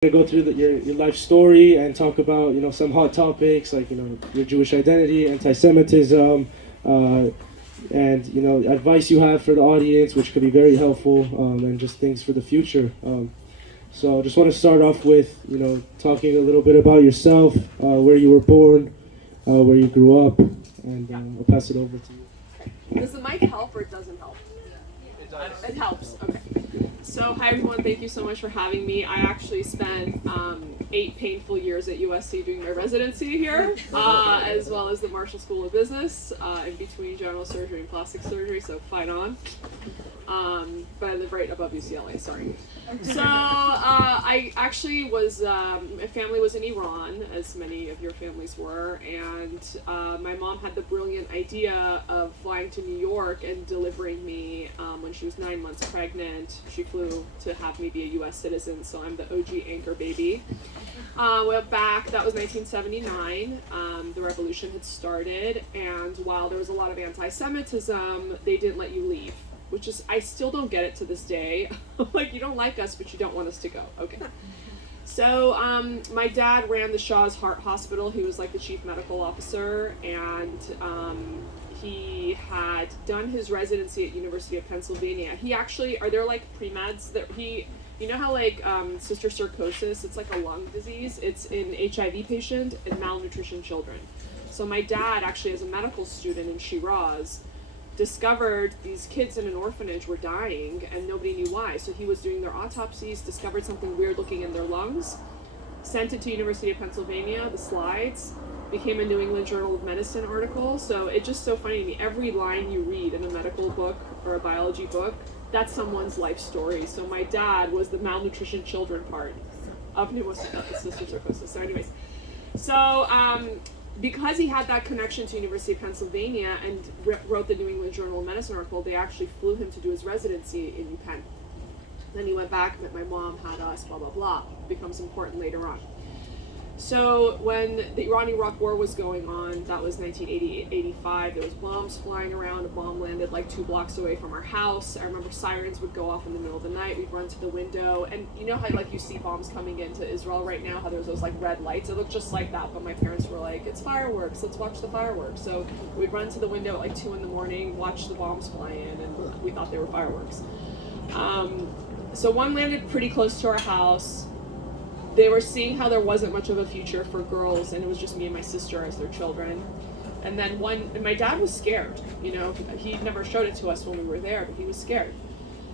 To go through your life story and talk about some hot topics like your Jewish identity, anti-Semitism, and advice you have for the audience, which could be very helpful, and just things for the future. So I just want to start off with talking a little bit about yourself, where you were born, where you grew up, and I'll pass it over to you. Does the mic help or it doesn't help? It does. It helps. Okay. So, hi everyone. Thank you so much for having me. I actually spent 8 painful years at USC doing my residency here, as well as the Marshall School of Business, in between general surgery and plastic surgery. So, fight on. But I live right above UCLA. Sorry. So, I actually was. My family was in Iran, as many of your families were, and my mom had the brilliant idea of flying to New York and delivering me when she was 9 months pregnant. She flew to have me be a U.S. citizen, so I'm the OG anchor baby. Went back, that was 1979. The revolution had started, and while there was a lot of anti-Semitism, they didn't let you leave, which is, I still don't get it to this day. Like, you don't like us, but you don't want us to go. Okay. So, my dad ran the Shaw's Heart Hospital. He was like the chief medical officer, and he had done his residency at University of Pennsylvania. He actually, are there like pre-meds that you know how like cysticercosis, it's like a lung disease, it's in HIV patient and malnutrition children. So my dad actually, as a medical student in Shiraz, discovered these kids in an orphanage were dying and nobody knew why. So he was doing their autopsies, discovered something weird looking in their lungs, sent it to University of Pennsylvania, the slides, became a New England Journal of Medicine article. So it's just so funny to me. Every line you read in a medical book or a biology book, that's someone's life story. So my dad was the malnutrition children part of cysticercosis. So anyways, because he had that connection to University of Pennsylvania and wrote the New England Journal of Medicine article, they actually flew him to do his residency in UPenn. Then he went back, met my mom, had us, blah, blah, blah. Becomes important later on. So when the Iran-Iraq war was going on, that was 1980-85, there was bombs flying around. A bomb landed like 2 blocks away from our house. I remember sirens would go off in the middle of the night. We'd run to the window. And you know how like you see bombs coming into Israel right now, how there's those like red lights? It looked just like that, but my parents were like, it's fireworks, let's watch the fireworks. So we'd run to the window at like 2 in the morning, watch the bombs fly in, and we thought they were fireworks. So one landed pretty close to our house. They were seeing how there wasn't much of a future for girls, and it was just me and my sister as their children. And then and my dad was scared, he never showed it to us when we were there, but he was scared.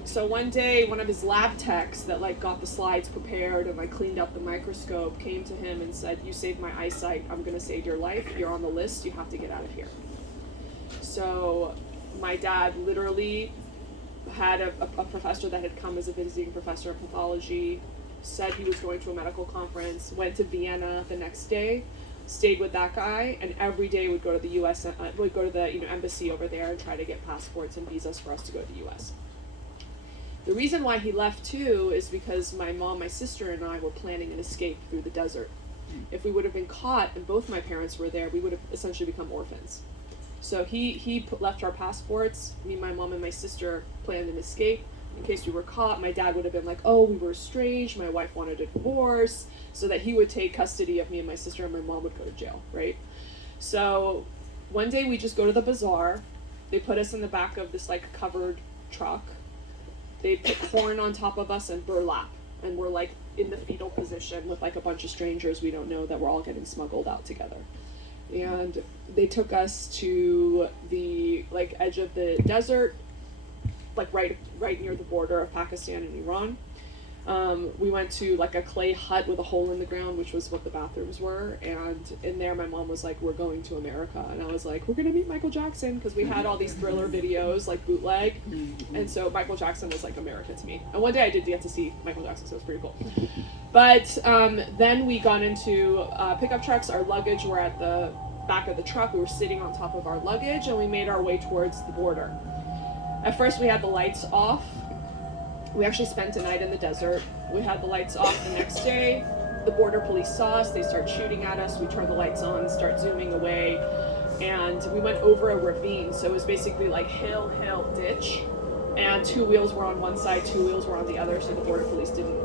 So one day, one of his lab techs that like got the slides prepared and like cleaned up the microscope came to him and said, "You saved my eyesight, I'm gonna save your life, you're on the list, you have to get out of here." So my dad literally had a professor that had come as a visiting professor of pathology, said he was going to a medical conference, went to Vienna the next day, stayed with that guy, and every day would go to the U.S. Would go to the embassy over there and try to get passports and visas for us to go to the U.S. The reason why he left too is because my mom, my sister, and I were planning an escape through the desert. If we would have been caught and both my parents were there, we would have essentially become orphans. So he left our passports. Me, my mom, and my sister planned an escape. In case we were caught, my dad would have been like, "Oh, we were estranged, my wife wanted a divorce," so that he would take custody of me and my sister, and my mom would go to jail, right? So one day we just go to the bazaar. They put us in the back of this like covered truck. They put corn on top of us and burlap, and we're like in the fetal position with like a bunch of strangers we don't know that we're all getting smuggled out together. And they took us to the like edge of the desert, like right near the border of Pakistan and Iran. We went to like a clay hut with a hole in the ground, which was what the bathrooms were. And in there, my mom was like, "We're going to America." And I was like, "We're going to meet Michael Jackson," because we had all these Thriller videos, like bootleg. And so Michael Jackson was like America to me. And one day I did get to see Michael Jackson, so it was pretty cool. But then we got into pickup trucks. Our luggage were at the back of the truck. We were sitting on top of our luggage, and we made our way towards the border. At first we had the lights off. We actually spent a night in the desert. We had the lights off the next day. The border police saw us, they start shooting at us. We turn the lights on, start zooming away. And we went over a ravine. So it was basically like hill, ditch. And 2 wheels were on one side, 2 wheels were on the other. So the border police didn't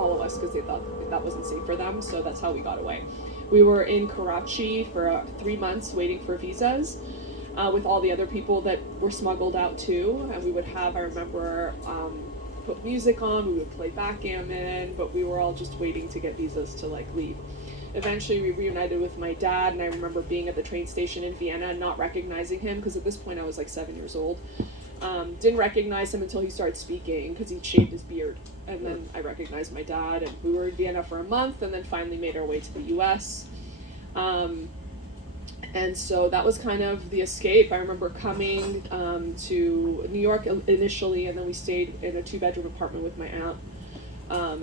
follow us because they thought that wasn't safe for them. So that's how we got away. We were in Karachi for 3 months waiting for visas with all the other people that were smuggled out too. And we would have, I remember, put music on, we would play backgammon, but we were all just waiting to get visas to like leave. Eventually we reunited with my dad, and I remember being at the train station in Vienna and not recognizing him, because at this point I was like 7 years old. Didn't recognize him until he started speaking, because he'd shaved his beard. And then I recognized my dad, and we were in Vienna for a month, and then finally made our way to the US. And so that was kind of the escape. I remember coming to New York initially, and then we stayed in a 2-bedroom apartment with my aunt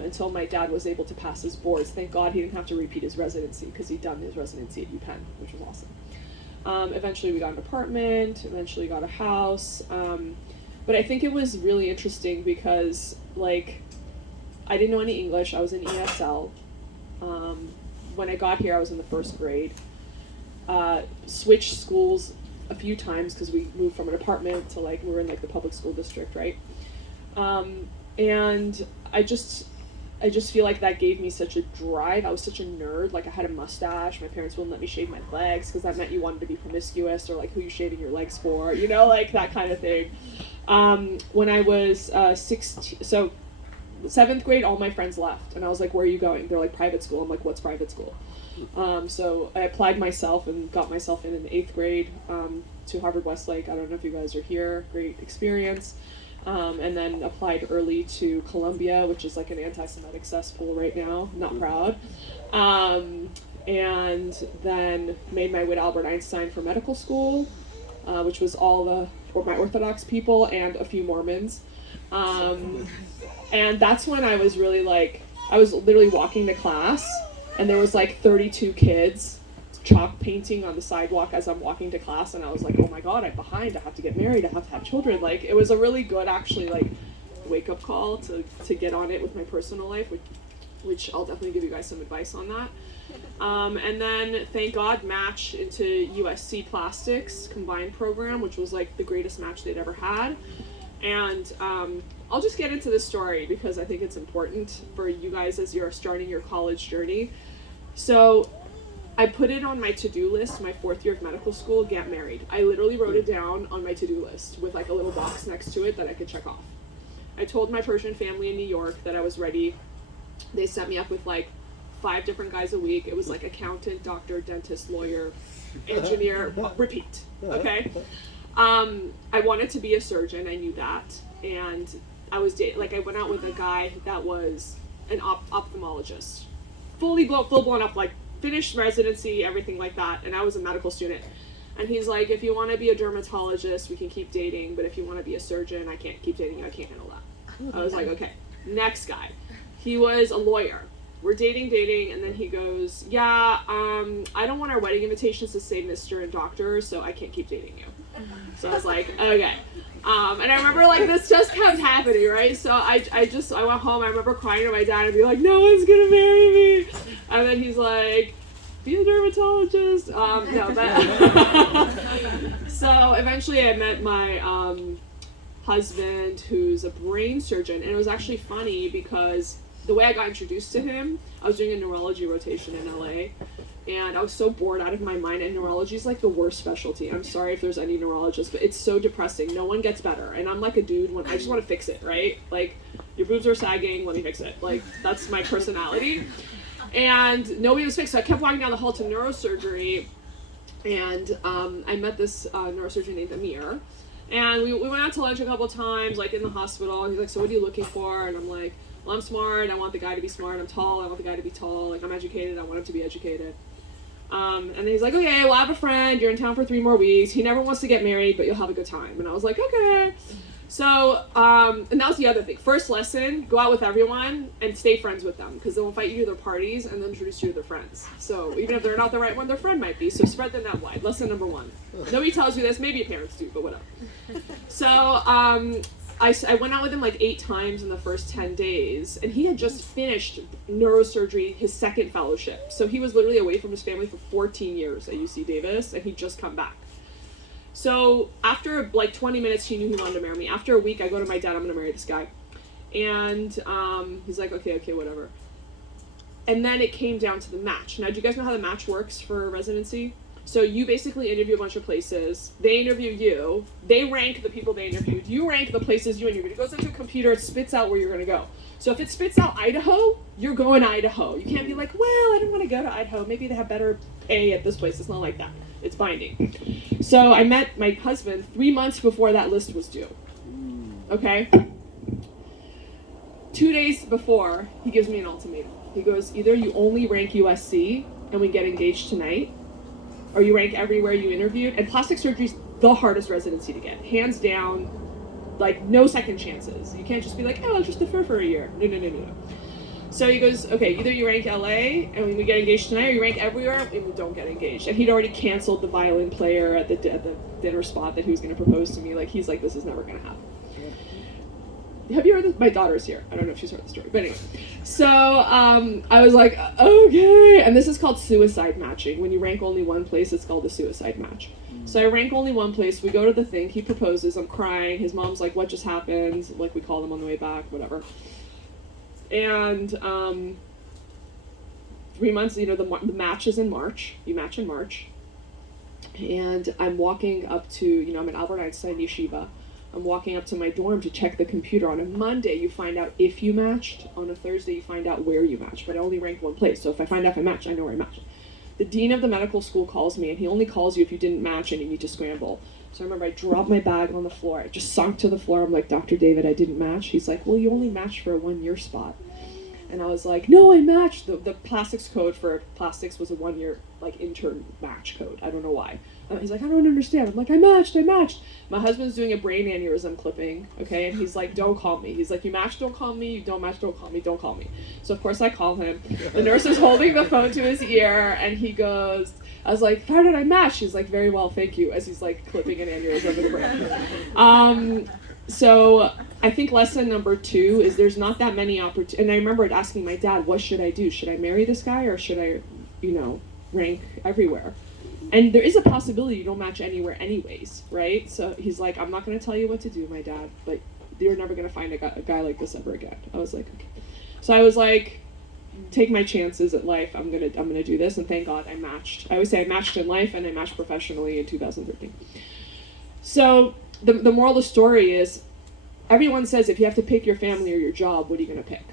until my dad was able to pass his boards. Thank God he didn't have to repeat his residency, because he'd done his residency at UPenn, which was awesome. Eventually we got an apartment, eventually got a house. But I think it was really interesting because, like, I didn't know any English. I was in ESL. When I got here, I was in the 1st grade. Switched schools a few times because we moved from an apartment to, like, we were in like the public school district, right? And I just feel like that gave me such a drive. I was such a nerd. Like, I had a mustache. My parents wouldn't let me shave my legs because that meant you wanted to be promiscuous, or like, who you shaving your legs for, you know, like that kind of thing. When I was 16, so 7th grade, all my friends left, and I was like, where are you going? They're like, private school. I'm like, what's private school? So I applied myself and got myself in 8th grade to Harvard Westlake. I don't know if you guys are here. Great experience. And then applied early to Columbia, which is like an anti-Semitic cesspool right now. Not proud. And then made my way to Albert Einstein for medical school, which was my Orthodox people and a few Mormons. And that's when I was really like, I was literally walking to class, and there was like 32 kids chalk painting on the sidewalk as I'm walking to class, and I was like, oh my God, I'm behind, I have to get married, I have to have children. Like, it was a really good, actually, like, wake-up call to get on it with my personal life, which I'll definitely give you guys some advice on that. And then, thank God, match into USC Plastics combined program, which was like the greatest match they'd ever had. And I'll just get into this story because I think it's important for you guys as you're starting your college journey. So I put it on my to-do list, my 4th year of medical school, get married. I literally wrote it down on my to-do list with like a little box next to it that I could check off. I told my Persian family in New York that I was ready. They set me up with like 5 different guys a week. It was like accountant, doctor, dentist, lawyer, engineer, repeat, okay? I wanted to be a surgeon, I knew that. And I went out with a guy that was an ophthalmologist. Full blown up, like, finished residency, everything like that, and I was a medical student. And he's like, if you want to be a dermatologist, we can keep dating, but if you want to be a surgeon, I can't keep dating you, I can't handle that. I was like, okay. Next guy. He was a lawyer. We're dating, and then he goes, yeah, I don't want our wedding invitations to say Mr. and Dr., so I can't keep dating you. So I was like, okay. And I remember, like, this just kept happening, right? So I went home, I remember crying to my dad and be like, no one's gonna marry me. And then he's like, be a dermatologist. So eventually I met my husband, who's a brain surgeon. And it was actually funny because the way I got introduced to him, I was doing a neurology rotation in LA. And I was so bored out of my mind, and neurology is like the worst specialty. I'm sorry if there's any neurologists, but it's so depressing. No one gets better. And I'm like a dude when I just want to fix it, right? Like, your boobs are sagging, let me fix it. Like, that's my personality. And nobody was fixed. So I kept walking down the hall to neurosurgery, and I met this neurosurgeon named Amir. And we went out to lunch a couple times, like in the hospital. He's like, so what are you looking for? And I'm like, well, I'm smart, I want the guy to be smart. I'm tall, I want the guy to be tall. Like, I'm educated, I want him to be educated. And then he's like, okay, well, I have a friend, you're in town for 3 more weeks. He never wants to get married, but you'll have a good time. And I was like, okay. So, and that was the other thing. First lesson, go out with everyone and stay friends with them, because they'll invite you to their parties and then introduce you to their friends. So even if they're not the right one, their friend might be. So spread the net wide. Lesson number 1. Nobody tells you this. Maybe your parents do, but whatever. So I went out with him like 8 times in the first 10 days, and he had just finished neurosurgery, his 2nd fellowship. So he was literally away from his family for 14 years at UC Davis, and he'd just come back. So after like 20 minutes, he knew he wanted to marry me. After a week, I go to my dad, I'm going to marry this guy. And he's like, okay, whatever. And then it came down to the match. Now, do you guys know how the match works for residency? So you basically interview a bunch of places. They interview you. They rank the people they interviewed. You rank the places you interviewed. It goes into a computer. It spits out where you're going to go. So if it spits out Idaho, you're going to Idaho. You can't be like, well, I don't want to go to Idaho. Maybe they have better pay at this place. It's not like that. It's binding. So I met my husband 3 months before that list was due. Okay? 2 days before, he gives me an ultimatum. He goes, either you only rank USC and we get engaged tonight, or you rank everywhere you interviewed. And plastic surgery's the hardest residency to get. Hands down, like no second chances. You can't just be like, oh, I'll just defer for a year. No. So he goes, okay, either you rank LA and we get engaged tonight, or you rank everywhere and we don't get engaged. And he'd already canceled the violin player at the dinner spot that he was going to propose to me. Like, he's like, this is never going to happen. Have you heard this? My daughter's here. I don't know if she's heard the story, but anyway. So I was like, okay. And this is called suicide matching. When you rank only one place, it's called a suicide match. So I rank only one place. We go to the thing. He proposes. I'm crying. His mom's like, what just happened? Like, we call them on the way back, whatever. And 3 months, the match is in March. You match in March. And I'm walking up to, I'm at Albert Einstein Yeshiva. I'm walking up to my dorm to check the computer. On a Monday, you find out if you matched. On a Thursday, you find out where you matched. But I only ranked one place. So if I find out if I matched, I know where I matched. The dean of the medical school calls me, and he only calls you if you didn't match and you need to scramble. So I remember I dropped my bag on the floor. I just sunk to the floor. I'm like, Dr. David, I didn't match. He's like, well, you only matched for a 1-year spot. And I was like, no, I matched. The plastics code for plastics was a 1-year, intern match code. I don't know why. He's like, I don't understand. I'm like, I matched. My husband's doing a brain aneurysm clipping, okay? And he's like, don't call me. He's like, you match, don't call me. You don't match, don't call me. Don't call me. So, of course, I call him. The nurse is holding the phone to his ear, and he goes, I was like, how did I match? He's like, very well, thank you, as he's, clipping an aneurysm in the brain. So I think lesson number 2 is there's not that many opportunities. And I remember asking my dad, what should I do? Should I marry this guy, or should I, rank everywhere? And there is a possibility you don't match anywhere anyways, right? So he's like, I'm not going to tell you what to do, my dad, but you're never going to find a guy like this ever again. I was like, okay. So I was like, take my chances at life. I'm gonna do this, and thank God I matched. I always say I matched in life, and I matched professionally in 2013. So the moral of the story is, everyone says if you have to pick your family or your job, what are you going to pick?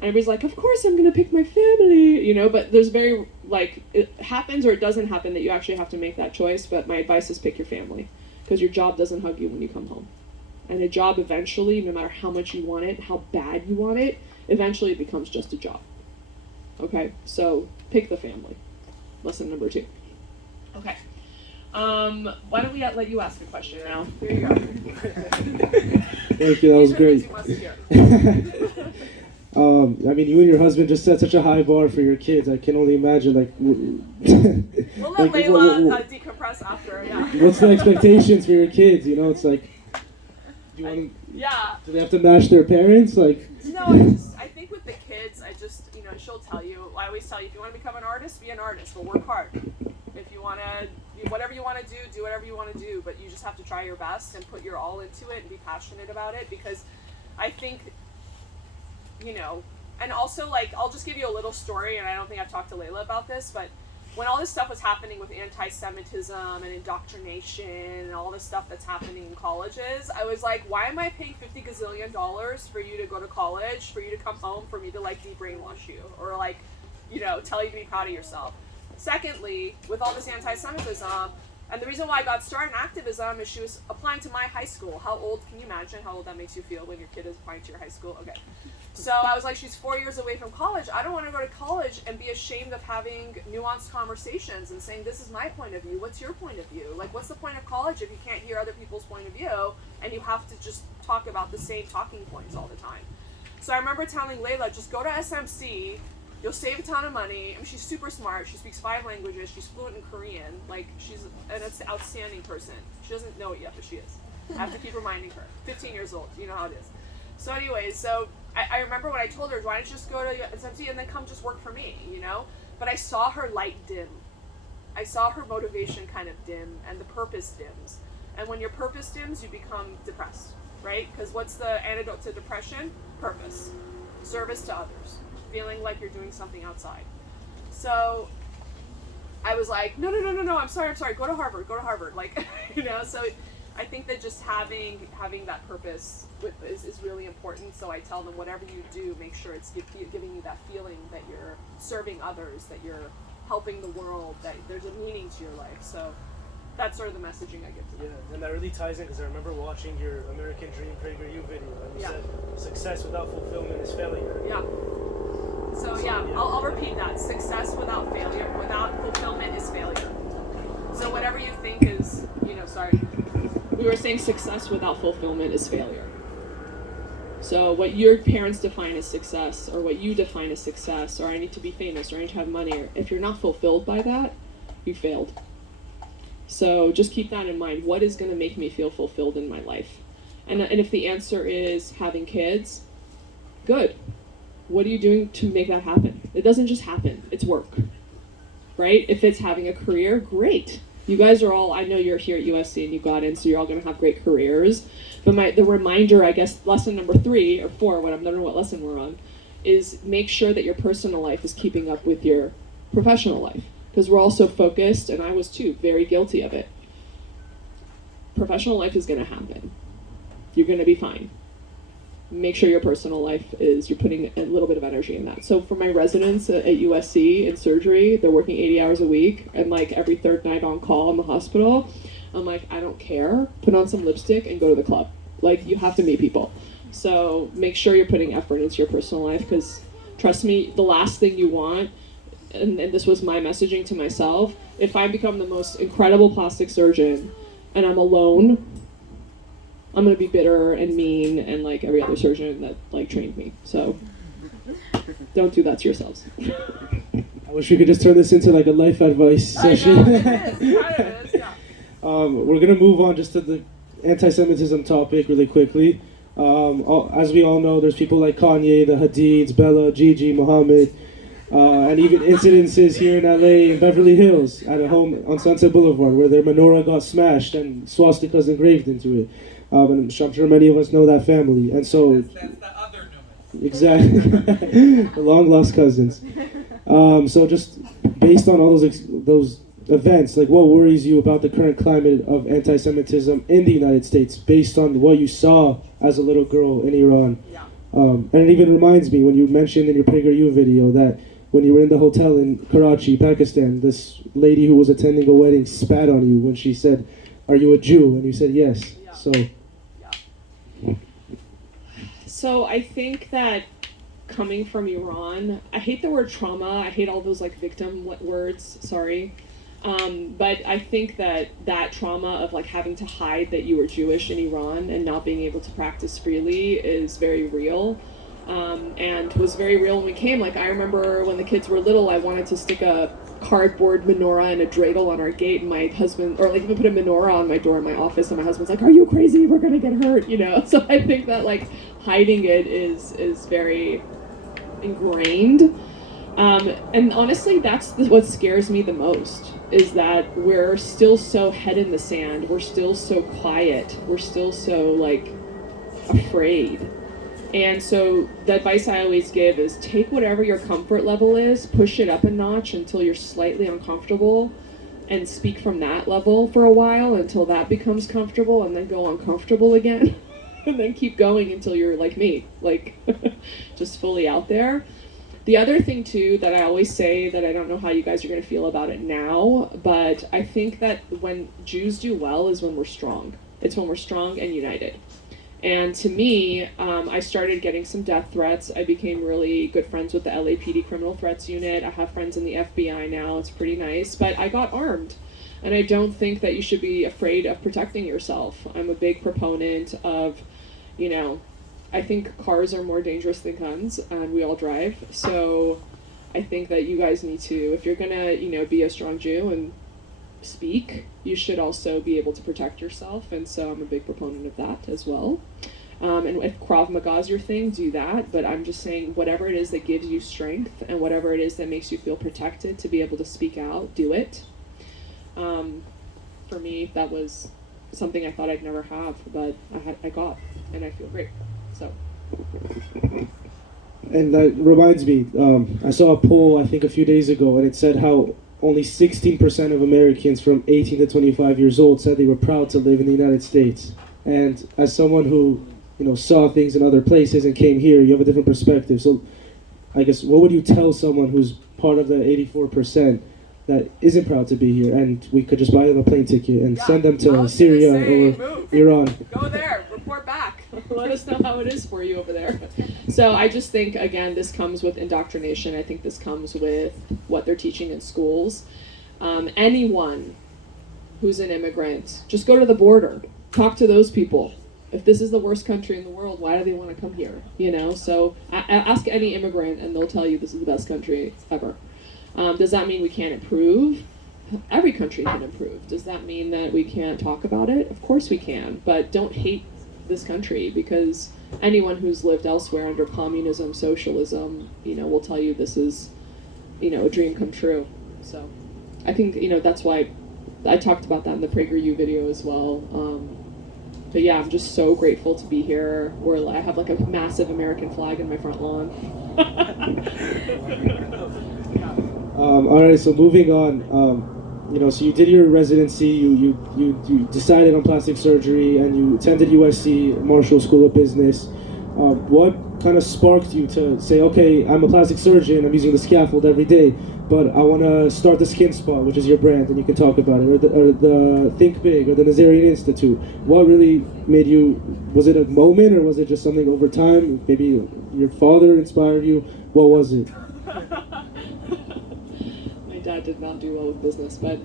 And everybody's like, of course I'm going to pick my family, but there's it happens or it doesn't happen that you actually have to make that choice. But my advice is pick your family, because your job doesn't hug you when you come home. And a job eventually, no matter how much you want it, how bad you want it, eventually it becomes just a job. Okay, so pick the family. Lesson number 2. Okay. Why don't we let you ask a question now? Here you go. Thank you, that was great. You and your husband just set such a high bar for your kids. I can only imagine, we'll let Layla decompress after, yeah. What's the expectations for your kids? It's like, do you want to? Yeah. Do they have to match their parents? No, I think with the kids, she'll tell you. I always tell you, if you want to become an artist, be an artist, but work hard. If you want to, whatever you want to do whatever you want to do, but you just have to try your best and put your all into it and be passionate about it, because I think, and also, I'll just give you a little story, and I don't think I've talked to Layla about this, but when all this stuff was happening with anti-Semitism and indoctrination and all this stuff that's happening in colleges, I was like, why am I paying $50 gazillion for you to go to college, for you to come home, for me to, de-brainwash you, or, tell you to be proud of yourself? Secondly, with all this anti-Semitism, and the reason why I got started in activism is she was applying to my high school. How old, can you imagine how old that makes you feel when your kid is applying to your high school? Okay. So I was like, she's 4 years away from college. I don't want to go to college and be ashamed of having nuanced conversations and saying, this is my point of view. What's your point of view? What's the point of college if you can't hear other people's point of view and you have to just talk about the same talking points all the time? So I remember telling Layla, just go to SMC. You'll save a ton of money. She's super smart. She speaks 5 languages. She's fluent in Korean. She's an outstanding person. She doesn't know it yet, but she is. I have to keep reminding her. 15 years old. You know how it is. So anyways, I remember when I told her, why don't you just go to SMC and then come just work for me, But I saw her light dim. I saw her motivation kind of dim, and the purpose dims. And when your purpose dims, you become depressed. right? Because what's the antidote to depression? Purpose, service to others, feeling like you're doing something outside. So I was like, no, I'm sorry, go to Harvard, like, so I think that just having that purpose is really important. So I tell them, whatever you do, make sure it's giving you that feeling that you're serving others, that you're helping the world, that there's a meaning to your life. So that's sort of the messaging I give to them. Yeah, and that really ties in because I remember watching your American Dream PragerU video, and you said success without fulfillment is failure. Yeah. So I'll repeat that. Success without fulfillment is failure. So whatever you think is, we were saying success without fulfillment is failure. So what your parents define as success, or what you define as success, or I need to be famous, or I need to have money, or if you're not fulfilled by that, you failed. So just keep that in mind. What is going to make me feel fulfilled in my life? And if the answer is having kids, good. What are you doing to make that happen? It doesn't just happen. It's work, right? If it's having a career, great. You guys are all, I know you're here at USC and you got in, so you're all going to have great careers. But the reminder, I guess, lesson number 3 or 4, I don't know what lesson we're on, is make sure that your personal life is keeping up with your professional life. Because we're all so focused, and I was too, very guilty of it. Professional life is going to happen. You're going to be fine. Make sure your personal life you're putting a little bit of energy in that. So for my residents at USC in surgery, they're working 80 hours a week, and like every third night on call in the hospital, I'm like, I don't care. Put on some lipstick and go to the club. Like, you have to meet people. So make sure you're putting effort into your personal life, because trust me, the last thing you want, and this was my messaging to myself, if I become the most incredible plastic surgeon and I'm alone, I'm going to be bitter and mean and like every other surgeon that like trained me. So don't do that to yourselves. I wish we could just turn this into like a life advice session. It is, yeah. We're going to move on just to the anti-Semitism topic really quickly. As we all know, there's people like Kanye, the Hadids, Bella, Gigi, Muhammad, and even incidences here in LA and Beverly Hills at a home on Sunset Boulevard where their menorah got smashed and swastikas engraved into it. And I'm sure many of us know that family. And so, that's the other Newman. Exactly, the long lost cousins. So just based on all those events, like what worries you about the current climate of anti-Semitism in the United States based on what you saw as a little girl in Iran? Yeah. And it even reminds me when you mentioned in your PragerU video that when you were in the hotel in Karachi, Pakistan, this lady who was attending a wedding spat on you when she said, "Are you a Jew?" And you said yes. Yeah. So I think that coming from Iran, I hate the word trauma. I hate all those like victim words. Sorry. But I think that trauma of like having to hide that you were Jewish in Iran and not being able to practice freely is very real. And was very real when we came. Like, I remember when the kids were little, I wanted to stick a cardboard menorah and a dreidel on our gate, and my husband, or like even put a menorah on my door in my office, and my husband's like, "Are you crazy? We're gonna get hurt," So I think that like hiding it is very ingrained. And honestly, that's what scares me the most, is that we're still so head in the sand. We're still so quiet. We're still so like afraid. And so the advice I always give is take whatever your comfort level is, push it up a notch until you're slightly uncomfortable, and speak from that level for a while until that becomes comfortable, and then go uncomfortable again, and then keep going until you're like me, like just fully out there. The other thing too that I always say, that I don't know how you guys are going to feel about it now, but I think that when Jews do well is when we're strong. It's when we're strong and united. And to me, I started getting some death threats. I became really good friends with the LAPD Criminal Threats Unit. I have friends in the FBI now. It's pretty nice. But I got armed. And I don't think that you should be afraid of protecting yourself. I'm a big proponent of, I think cars are more dangerous than guns, and we all drive. So I think that you guys need to, if you're going to, be a strong Jew and speak, you should also be able to protect yourself, and so I'm a big proponent of that as well. And if Krav Maga is your thing, do that, but I'm just saying whatever it is that gives you strength and whatever it is that makes you feel protected to be able to speak out, do it. For me, that was something I thought I'd never have, but I got, and I feel great. So. And that reminds me, I saw a poll, I think a few days ago, and it said how only 16% of Americans from 18 to 25 years old said they were proud to live in the United States. And as someone who, saw things in other places and came here, you have a different perspective. So I guess, what would you tell someone who's part of the 84% that isn't proud to be here, and we could just buy them a plane ticket and send them to Syria or Iran? Go there, report back. Let us know how it is for you over there. So I just think, again, this comes with indoctrination. I think this comes with what they're teaching in schools. Anyone who's an immigrant, just go to the border. Talk to those people. If this is the worst country in the world, why do they want to come here? So ask any immigrant and they'll tell you this is the best country ever. Does that mean we can't improve? Every country can improve. Does that mean that we can't talk about it? Of course we can, but don't hate this country, because anyone who's lived elsewhere under communism, socialism, will tell you this is, a dream come true. So I think, that's why I talked about that in the PragerU video as well. But yeah, I'm just so grateful to be here. I have like a massive American flag in my front lawn. All right, so moving on, so you did your residency, you decided on plastic surgery, and you attended USC, Marshall School of Business. What kind of sparked you to say, okay, I'm a plastic surgeon, I'm using the scaffold every day, but I want to start the Skin Spa, which is your brand, and you can talk about it, or the Think Big, or the Nazarian Institute. What really made you, was it a moment, or was it just something over time? Maybe your father inspired you? What was it? My dad did not do well with business, but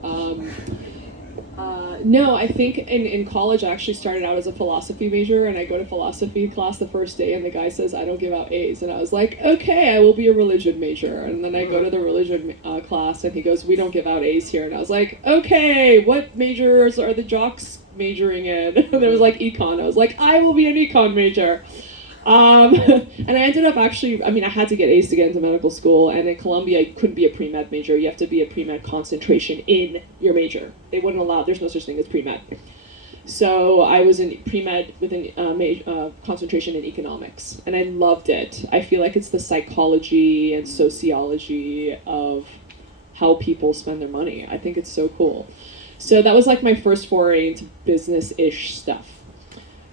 no, I think in college I actually started out as a philosophy major, and I go to philosophy class the first day and the guy says I don't give out A's, and I was like, okay, I will be a religion major. And then I go to the religion class and he goes, we don't give out A's here. And I was like, okay, what majors are the jocks majoring in? And there was like econ. I was like, I will be an econ major. And I ended up actually, I had to get A's to get into medical school, and in Columbia, you couldn't be a pre-med major. You have to be a pre-med concentration in your major. They wouldn't allow, there's no such thing as pre-med. So I was in pre-med with a concentration in economics, and I loved it. I feel like it's the psychology and sociology of how people spend their money. I think it's so cool. So that was like my first foray into business-ish stuff.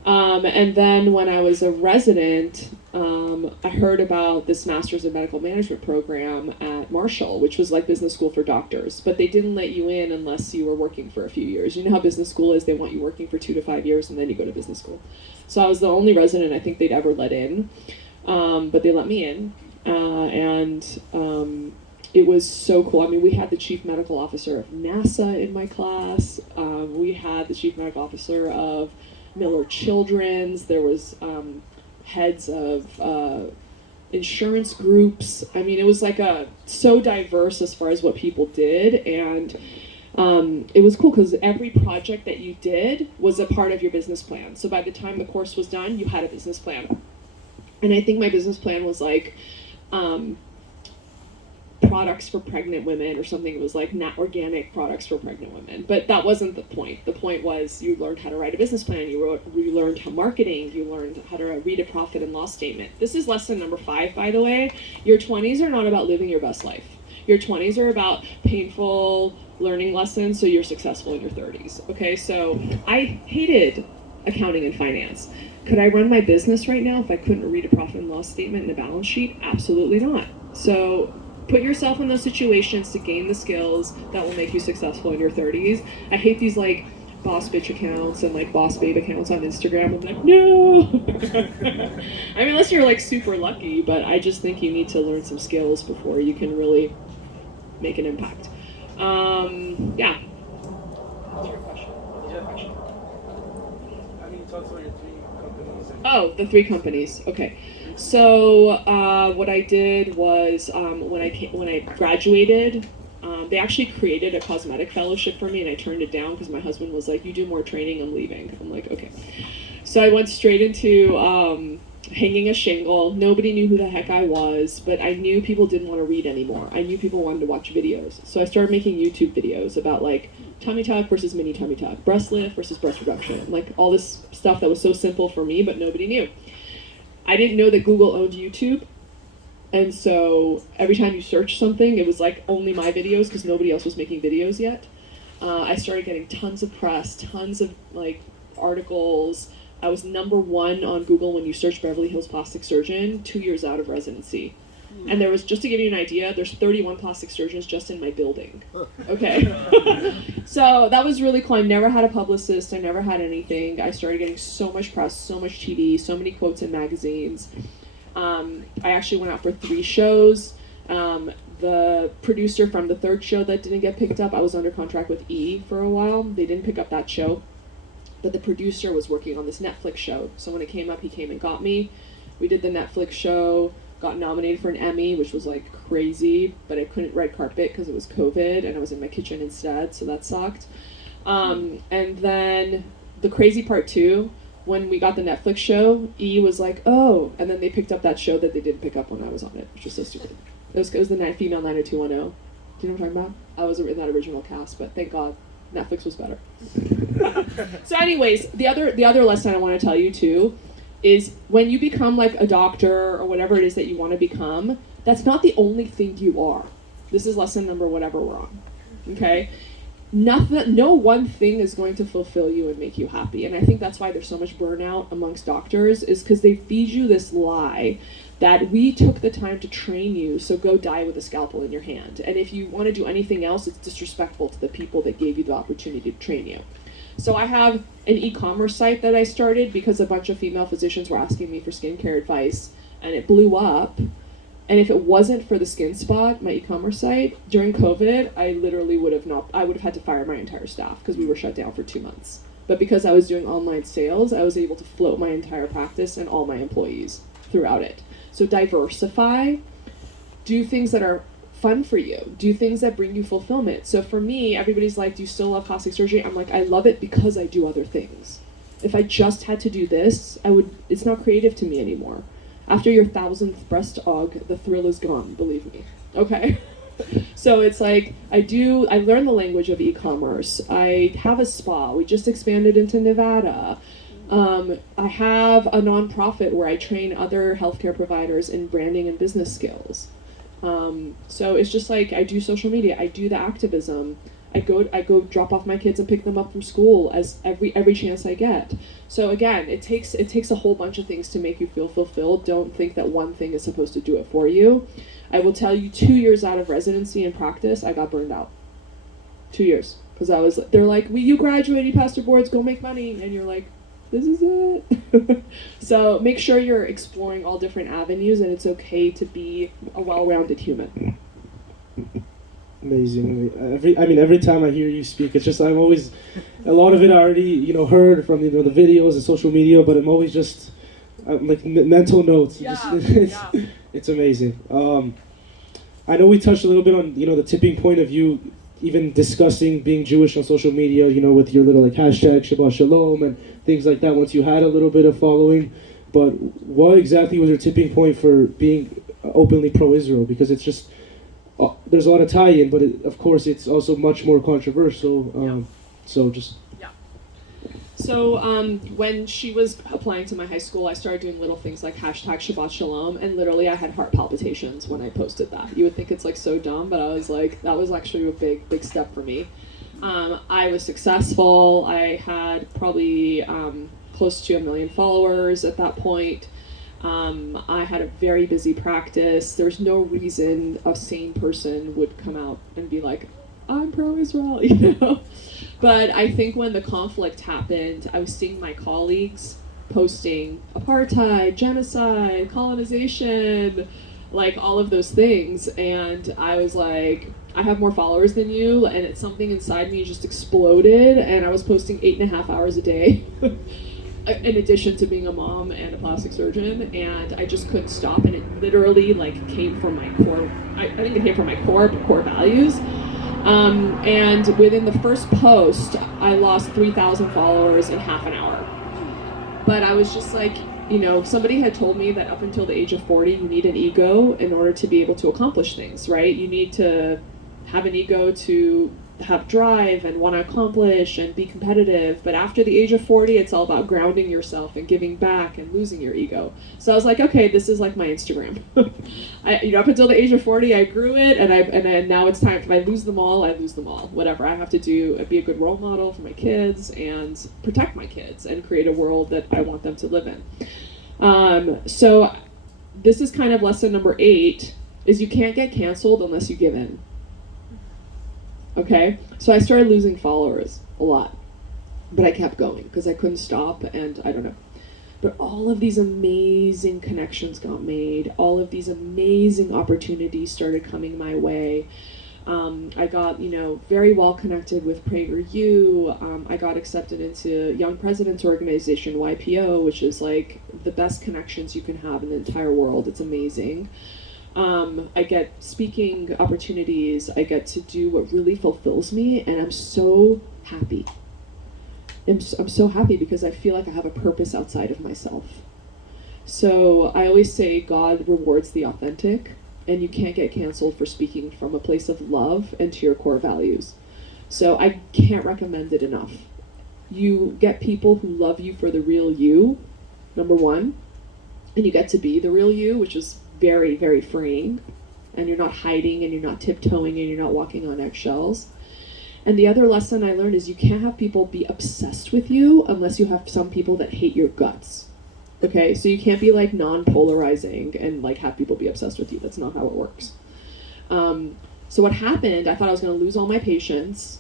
And then when I was a resident, I heard about this Master's in Medical Management program at Marshall, which was like business school for doctors, but they didn't let you in unless you were working for a few years. You know how business school is, they want you working for 2 to 5 years and then you go to business school. So I was the only resident I think they'd ever let in, but they let me in, and it was so cool. We had the chief medical officer of NASA in my class. We had the chief medical officer of Miller Children's. There was heads of insurance groups. It was like so diverse as far as what people did, and it was cool because every project that you did was a part of your business plan. So by the time the course was done, you had a business plan. And I think my business plan was like products for pregnant women or something. It was like not organic products for pregnant women, but that wasn't the point. The point was you learned how to write a business plan, you learned how marketing, you learned how to read a profit and loss statement. This is lesson number 5, by the way. Your 20s are not about living your best life. Your 20s are about painful learning lessons so you're successful in your 30s. Okay, so I hated accounting and finance. Could I run my business right now if I couldn't read a profit and loss statement and a balance sheet? Absolutely not. So put yourself in those situations to gain the skills that will make you successful in your 30s. I hate these like boss bitch accounts and like boss babe accounts on Instagram. I'm like, no. Unless you're like super lucky, but I just think you need to learn some skills before you can really make an impact. Yeah. What's your question? Talk about your 3 companies. Oh, the 3 companies. Okay. So what I did was when I graduated, they actually created a cosmetic fellowship for me, and I turned it down because my husband was like, "You do more training, I'm leaving." I'm like, okay. So I went straight into hanging a shingle. Nobody knew who the heck I was, but I knew people didn't want to read anymore. I knew people wanted to watch videos. So I started making YouTube videos about like tummy tuck versus mini tummy tuck, breast lift versus breast reduction, like all this stuff that was so simple for me, but nobody knew. I didn't know that Google owned YouTube. And so every time you search something, it was like only my videos because nobody else was making videos yet. I started getting tons of press, tons of like articles. I was #1 on Google when you search Beverly Hills plastic surgeon 2 years out of residency. And there was, just to give you an idea, there's 31 plastic surgeons just in my building. Okay. So that was really cool. I never had a publicist. I never had anything. I started getting so much press, so much TV, so many quotes in magazines. I actually went out for 3 shows. The producer from the 3rd show that didn't get picked up, I was under contract with E for a while. They didn't pick up that show. But the producer was working on this Netflix show. So when it came up, he came and got me. We did the Netflix show, got nominated for an Emmy, which was like crazy, but I couldn't red carpet because it was COVID and I was in my kitchen instead, so that sucked. And then the crazy part too, when we got the Netflix show, E was like, oh, and then they picked up that show that they didn't pick up when I was on it, which was so stupid. It was the female 90210. Do you know what I'm talking about? I was in that original cast, but thank God Netflix was better. So anyways, the other lesson I want to tell you too is when you become like a doctor or whatever it is that you want to become, that's not the only thing you are. This is lesson number whatever we're on. Okay? No one thing is going to fulfill you and make you happy. And I think that's why there's so much burnout amongst doctors, is because they feed you this lie that we took the time to train you, so go die with a scalpel in your hand. And if you want to do anything else, it's disrespectful to the people that gave you the opportunity to train you. So I have an e-commerce site that I started because a bunch of female physicians were asking me for skincare advice, and it blew up. And if it wasn't for the Skin Spot, my e-commerce site, during COVID, I literally would have had to fire my entire staff because we were shut down for 2 months. But because I was doing online sales, I was able to float my entire practice and all my employees throughout it. So diversify, do things that are fun for you, do things that bring you fulfillment. So for me, everybody's like, do you still love plastic surgery? I'm like, I love it because I do other things. If I just had to do this, it's not creative to me anymore. After your 1000th breast aug, the thrill is gone, believe me. Okay? So it's like, I learned the language of e-commerce. I have a spa. We just expanded into Nevada. I have a nonprofit where I train other healthcare providers in branding and business skills. So it's just like, I do social media, I do the activism. I go drop off my kids and pick them up from school as every chance I get. So again, it takes a whole bunch of things to make you feel fulfilled. Don't think that one thing is supposed to do it for you. I will tell you, 2 years out of residency and practice, I got burned out. 2 years. Because they're like, well, you graduated, you passed your boards, go make money. And you're like, this is it. So make sure you're exploring all different avenues, and it's okay to be a well-rounded human. Amazing. Every time I hear you speak, it's just, I'm always, a lot of it I already, heard from, the videos and social media, but I'm always just, like, mental notes. Yeah, It's amazing. I know we touched a little bit on, the tipping point of you even discussing being Jewish on social media, with your little, like, hashtag Shabbat Shalom and things like that once you had a little bit of following. But what exactly was your tipping point for being openly pro-Israel? Because it's just, there's a lot of tie-in, but of course it's also much more controversial. So just... So when she was applying to my high school, I started doing little things like hashtag Shabbat Shalom, and literally I had heart palpitations when I posted that. You would think it's like so dumb, but I was like, that was actually a big step for me. I was successful. I had probably close to 1 million followers at that point. I had a very busy practice. There's no reason a sane person would come out and be like, I'm pro-Israel, But I think when the conflict happened, I was seeing my colleagues posting apartheid, genocide, colonization, like all of those things. And I was like, I have more followers than you. And it's something inside me just exploded. And I was posting 8.5 hours a day. In addition to being a mom and a plastic surgeon, and I just couldn't stop, and it literally came from my core. I think it came from my core values. And within the first post, I lost 3,000 followers in half an hour. But I was just like, you know, somebody had told me that up until the age of 40, you need an ego in order to be able to accomplish things, right? You need to have an ego to have drive and want to accomplish and be competitive. But after the age of 40, it's all about grounding yourself and giving back and losing your ego. So I was like, okay, this is like my Instagram. Up until the age of 40, I grew it, and now it's time. If I lose them all, I lose them all. Whatever. I have to do, be a good role model for my kids and protect my kids and create a world that I want them to live in. So this is kind of lesson number 8, is you can't get canceled unless you give in. Okay, so I started losing followers a lot, but I kept going because I couldn't stop, and I don't know. But all of these amazing connections got made. All of these amazing opportunities started coming my way. I got, very well connected with PragerU. I got accepted into Young Presidents Organization, YPO, which is like the best connections you can have in the entire world. It's amazing. I get speaking opportunities. I get to do what really fulfills me, and I'm so happy. I'm so happy because I feel like I have a purpose outside of myself. So I always say God rewards the authentic, and you can't get canceled for speaking from a place of love and to your core values. So I can't recommend it enough. You get people who love you for the real you, number one, and you get to be the real you, which is very, very freeing, and you're not hiding and you're not tiptoeing and you're not walking on eggshells. And the other lesson I learned is you can't have people be obsessed with you unless you have some people that hate your guts. Okay, so you can't be like non-polarizing and like have people be obsessed with you. That's not how it works. So what happened, I thought I was going to lose all my patients,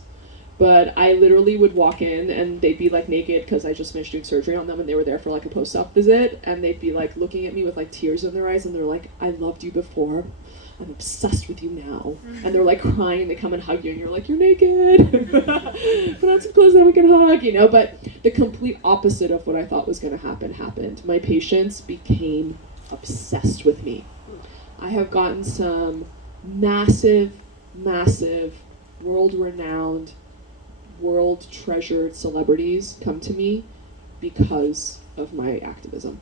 but I literally would walk in and they'd be like naked because I just finished doing surgery on them and they were there for like a post-op visit, and they'd be like looking at me with like tears in their eyes, and they're like, I loved you before, I'm obsessed with you now. And they're like crying, they come and hug you and you're like, you're naked. Put on some clothes, then we can hug, but the complete opposite of what I thought was going to happen happened. My patients became obsessed with me. I have gotten some massive, world-renowned, world-treasured celebrities come to me because of my activism.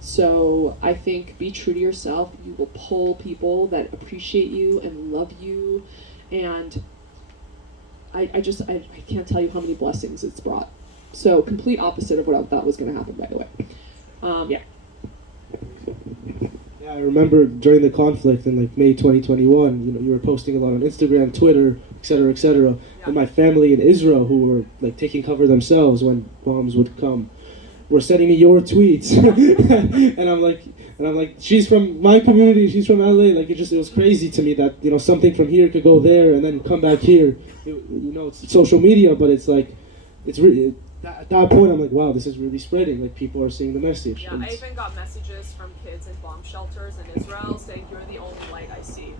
So I think be true to yourself. You will pull people that appreciate you and love you, and I can't tell you how many blessings it's brought. So complete opposite of what I thought was going to happen, by the way. Yeah. Yeah, I remember during the conflict in like May 2021, you were posting a lot on Instagram, Twitter, etc., etc. Yeah. And my family in Israel, who were like taking cover themselves when bombs would come, were sending me your tweets, and I'm like, she's from my community, she's from LA. Like it was crazy to me that something from here could go there and then come back here. It's social media, but it's like, it's really. At that point, I'm like, wow, this is really spreading. Like, people are seeing the message. Yeah, I even got messages from kids in bomb shelters in Israel saying, you're the only light I see.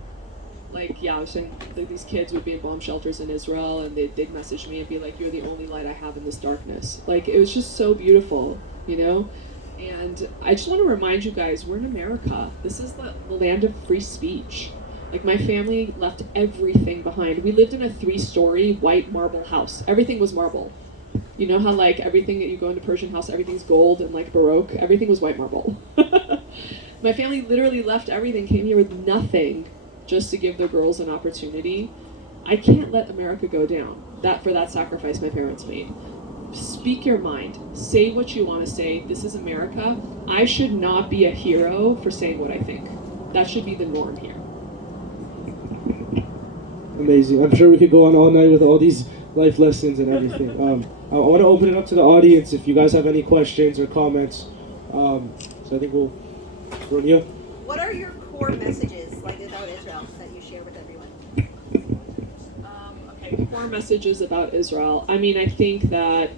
Like, yeah, I was saying, like, these kids would be in bomb shelters in Israel, and they'd message me and be like, you're the only light I have in this darkness. Like, it was just so beautiful, And I just want to remind you guys, we're in America. This is the land of free speech. Like, my family left everything behind. We lived in a 3-story white marble house. Everything was marble. You know how like everything that you go into Persian house, everything's gold and like Baroque? Everything was white marble. My family literally left everything, came here with nothing just to give the girls an opportunity. I can't let America go down. For that sacrifice my parents made. Speak your mind. Say what you want to say. This is America. I should not be a hero for saying what I think. That should be the norm here. Amazing. I'm sure we could go on all night with all these life lessons and everything. I want to open it up to the audience if you guys have any questions or comments. So I think we'll... Romeo? What are your core messages, like about Israel, that you share with everyone? Okay, core messages about Israel. I mean, I think that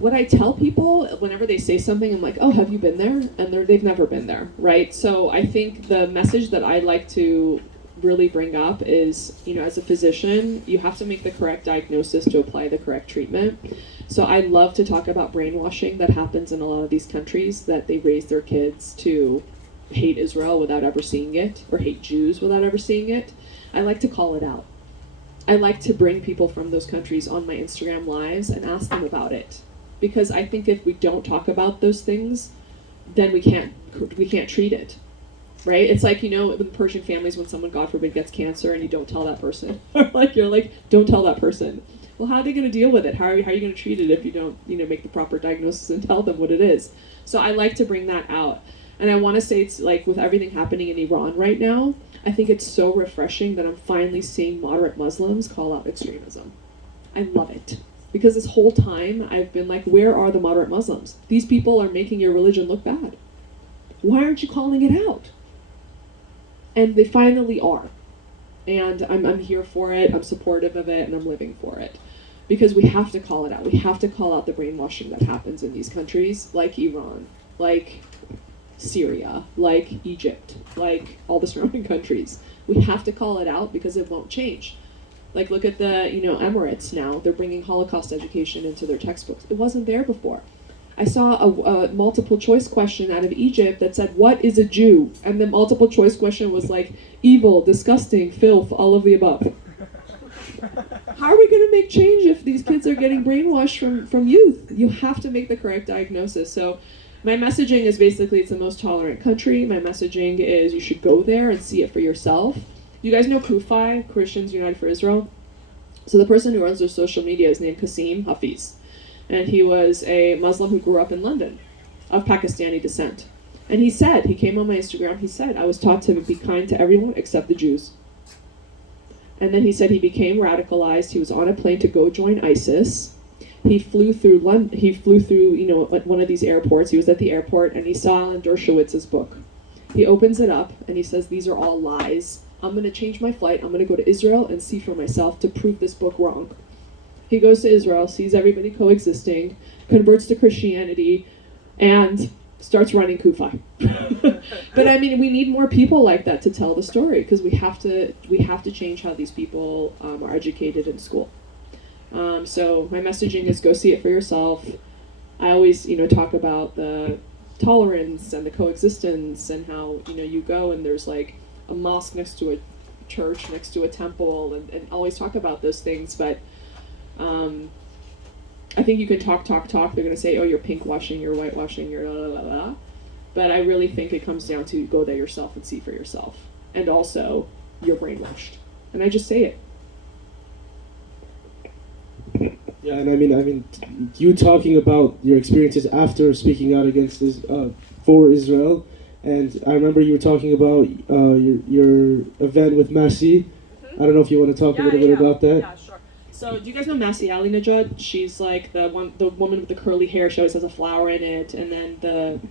what I tell people whenever they say something, I'm like, oh, have you been there? And they've never been there, right? So I think the message that I like to really bring up is, as a physician, you have to make the correct diagnosis to apply the correct treatment. So I love to talk about brainwashing that happens in a lot of these countries, that they raise their kids to hate Israel without ever seeing it, or hate Jews without ever seeing it. I like to call it out. I like to bring people from those countries on my Instagram lives and ask them about it. because I think if we don't talk about those things, then we can't treat it, right? It's like, with Persian families, when someone, God forbid, gets cancer and you don't tell that person, you're like, don't tell that person. Well, how are they going to deal with it? How are you going to treat it if you don't, make the proper diagnosis and tell them what it is? So I like to bring that out. And I want to say, it's like with everything happening in Iran right now, I think it's so refreshing that I'm finally seeing moderate Muslims call out extremism. I love it. Because this whole time I've been like, where are the moderate Muslims? These people are making your religion look bad. Why aren't you calling it out? And they finally are. And I'm here for it, I'm supportive of it, and I'm living for it. Because we have to call it out. We have to call out the brainwashing that happens in these countries, like Iran, like Syria, like Egypt, like all the surrounding countries. We have to call it out because it won't change. Like, look at the, Emirates now. They're bringing Holocaust education into their textbooks. It wasn't there before. I saw a multiple choice question out of Egypt that said, what is a Jew? And the multiple choice question was like, evil, disgusting, filth, all of the above. How are we going to make change if these kids are getting brainwashed from youth? You have to make the correct diagnosis. So my messaging is basically, it's the most tolerant country. My messaging is you should go there and see it for yourself. You guys know CUFI, Christians United for Israel? So the person who runs their social media is named Qasim Hafiz. And he was a Muslim who grew up in London, of Pakistani descent. And he came on my Instagram, he said, I was taught to be kind to everyone except the Jews. And then he said he became radicalized. He was on a plane to go join ISIS. He flew through London. He flew through, one of these airports. He was at the airport and he saw Alan Dershowitz's book. He opens it up and he says, these are all lies. I'm going to change my flight. I'm going to go to Israel and see for myself to prove this book wrong. He goes to Israel, sees everybody coexisting, converts to Christianity, and starts running Kufi. But I mean, we need more people like that to tell the story, because we have to change how these people are educated in school. So my messaging is go see it for yourself. I always, talk about the tolerance and the coexistence and how, you go and there's like a mosque next to a church, next to a temple, and always talk about those things. But I think you can talk. They're going to say, oh, you're pink washing, you're whitewashing, you're la la la la. But I really think it comes down to go there yourself and see for yourself. And also, you're brainwashed. And I just say it. Yeah, and I mean, you talking about your experiences after speaking out against this, for Israel, and I remember you were talking about your event with Masih. I don't know if you want to talk a little bit about that. Yeah, sure. So, do you guys know Masih Alinejad? She's like the woman with the curly hair. She always has a flower in it, and then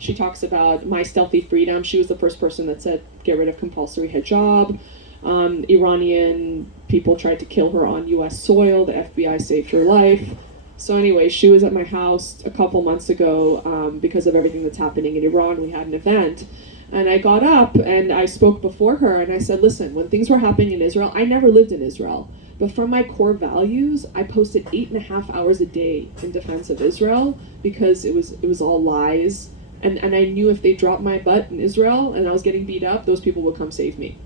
she talks about my stealthy freedom. She was the first person that said get rid of compulsory hijab. Iranian people tried to kill her on U.S. soil. The FBI saved her life. So anyway, she was at my house a couple months ago because of everything that's happening in Iran. We had an event. And I got up and I spoke before her and I said, listen, when things were happening in Israel, I never lived in Israel. But from my core values, I posted 8.5 hours a day in defense of Israel because it was all lies. And I knew if they dropped my butt in Israel and I was getting beat up, those people would come save me.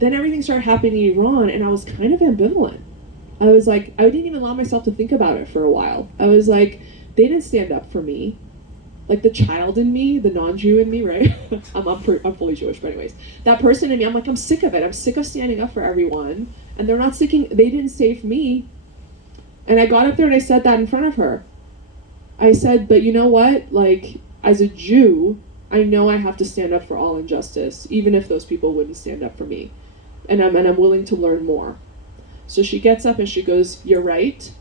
Then everything started happening in Iran, and I was kind of ambivalent. I was like, I didn't even allow myself to think about it for a while. I was like, they didn't stand up for me. Like the child in me, the non-Jew in me, right? I'm fully Jewish, but anyways. That person in me, I'm like, I'm sick of it. I'm sick of standing up for everyone, and they didn't save me. And I got up there and I said that in front of her. I said, but you know what? Like, as a Jew, I know I have to stand up for all injustice, even if those people wouldn't stand up for me. And I'm willing to learn more. So she gets up and she goes, you're right.